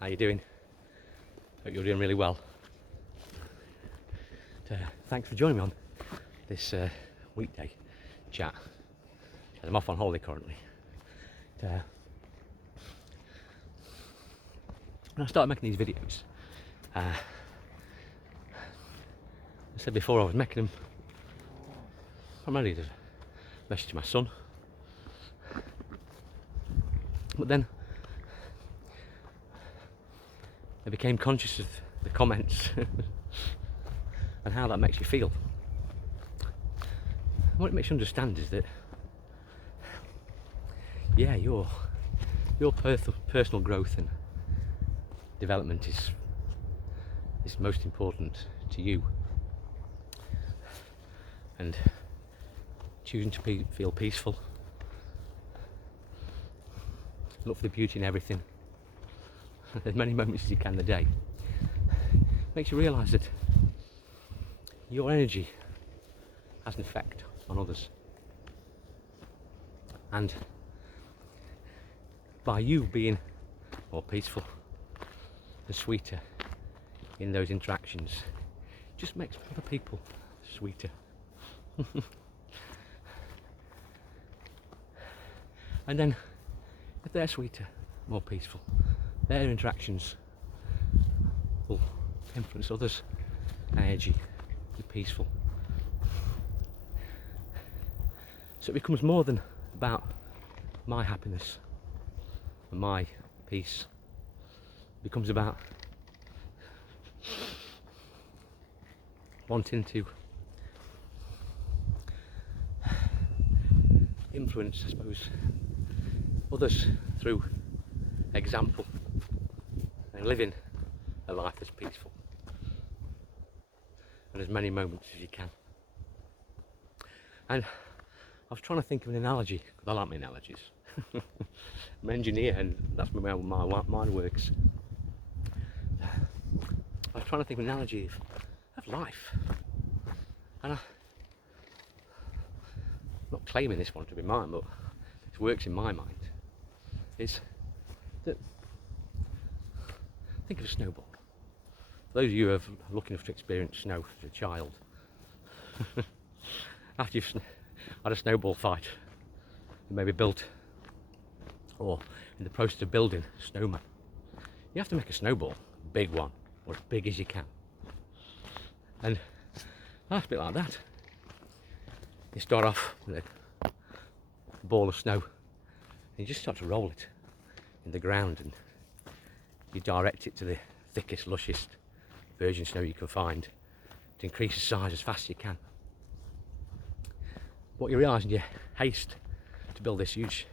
How you doing? Hope you're doing really well. Thanks for joining me on this weekday chat. I'm off on holiday currently. When I started making these videos, I said before I was making them primarily to message to my son, but then I became conscious of the comments and how that makes you feel. What it makes you understand is that, yeah, your personal growth and development is most important to you, and choosing to feel peaceful, look for the beauty in everything, as many moments as you can in the day, makes you realise that your energy has an effect on others, and by you being more peaceful and sweeter in those interactions, it just makes other people sweeter. And then if they're sweeter, more peaceful, their interactions will influence others' energy, be peaceful. So it becomes more than about my happiness and my peace. It becomes about wanting to influence, I suppose, others through example and living a life that's peaceful and as many moments as you can. And I was trying to think of an analogy, because I like my analogies. I'm an engineer and that's where my mind works. I was trying to think of an analogy of life, and I'm not claiming this one to be mine, but it works in my mind. Is that, think of a snowball. For those of you who are lucky enough to experience snow as a child, after you've had a snowball fight, you maybe built, or in the process of building a snowman, you have to make a snowball, a big one, or as big as you can. And that's a bit like that. You start off with a ball of snow, and you just start to roll it in the ground, and you direct it to the thickest, lushest virgin snow you can find to increase the size as fast as you can. What you realise in your haste to build this huge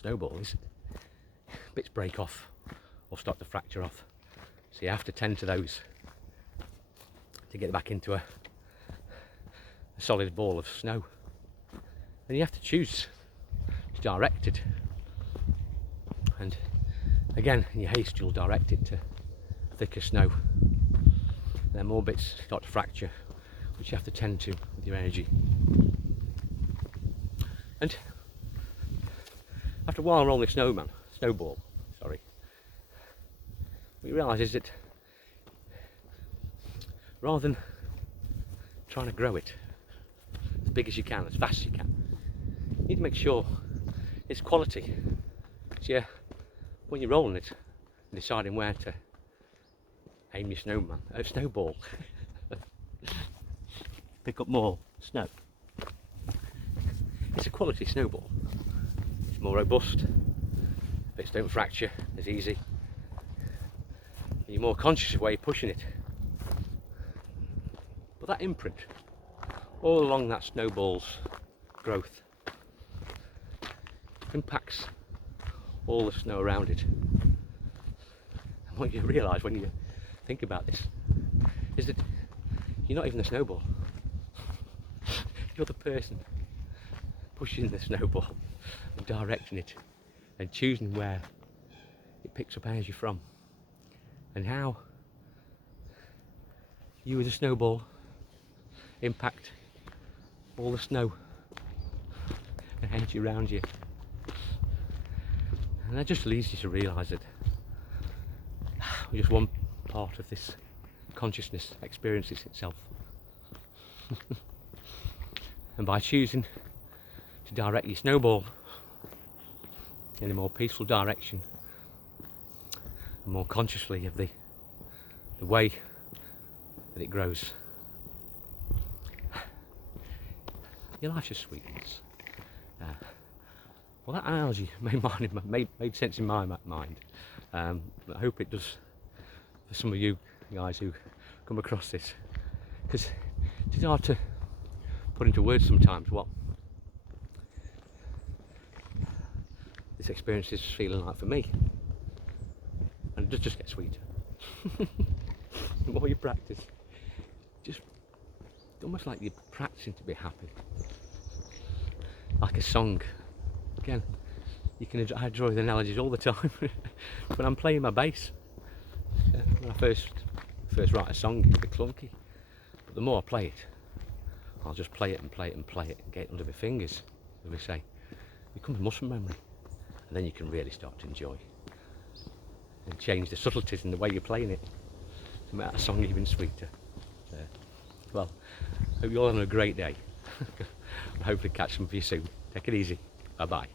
snowball is bits break off or start to fracture off, so you have to tend to those to get back into a solid ball of snow. And you have to choose to direct it, and again in your haste you'll direct it to thicker snow, and then more bits start to fracture, which you have to tend to with your energy. And after a while rolling snowball, what you realise is that rather than trying to grow it as big as you can, as fast as you can, you need to make sure it's quality. So yeah, when you're rolling it and deciding where to aim your snowball, pick up more snow, it's a quality snowball. It's more robust, bits don't fracture as easy, you're more conscious of where you're pushing it. But that imprint all along that snowball's growth impacts all the snow around it. And what you realise when you think about this is that you're not even the snowball. You're the person pushing the snowball and directing it and choosing where it picks up energy from, and how you as a snowball impact all the snow and energy around you. And that just leads you to realise that just one part of this consciousness experiences itself. And by choosing to direct your snowball in a more peaceful direction, and more consciously of the way that it grows, your life just sweetens. Well, that analogy made sense in my mind. I hope it does for some of you guys who come across this, because it's hard to put into words sometimes what this experience is feeling like for me, and it does just get sweeter. The more you practice, just almost like you're practicing to be happy, like a song. Again, I enjoy the analogies all the time. When I'm playing my bass, when I first write a song, it's a bit clunky, but the more I play it, I'll just play it and play it and play it and get it under my fingers, as we say. It becomes muscle memory, and then you can really start to enjoy and change the subtleties in the way you're playing it to make that song even sweeter. Well, hope you're all having a great day. I'll hopefully catch some of you soon. Take it easy. Bye bye.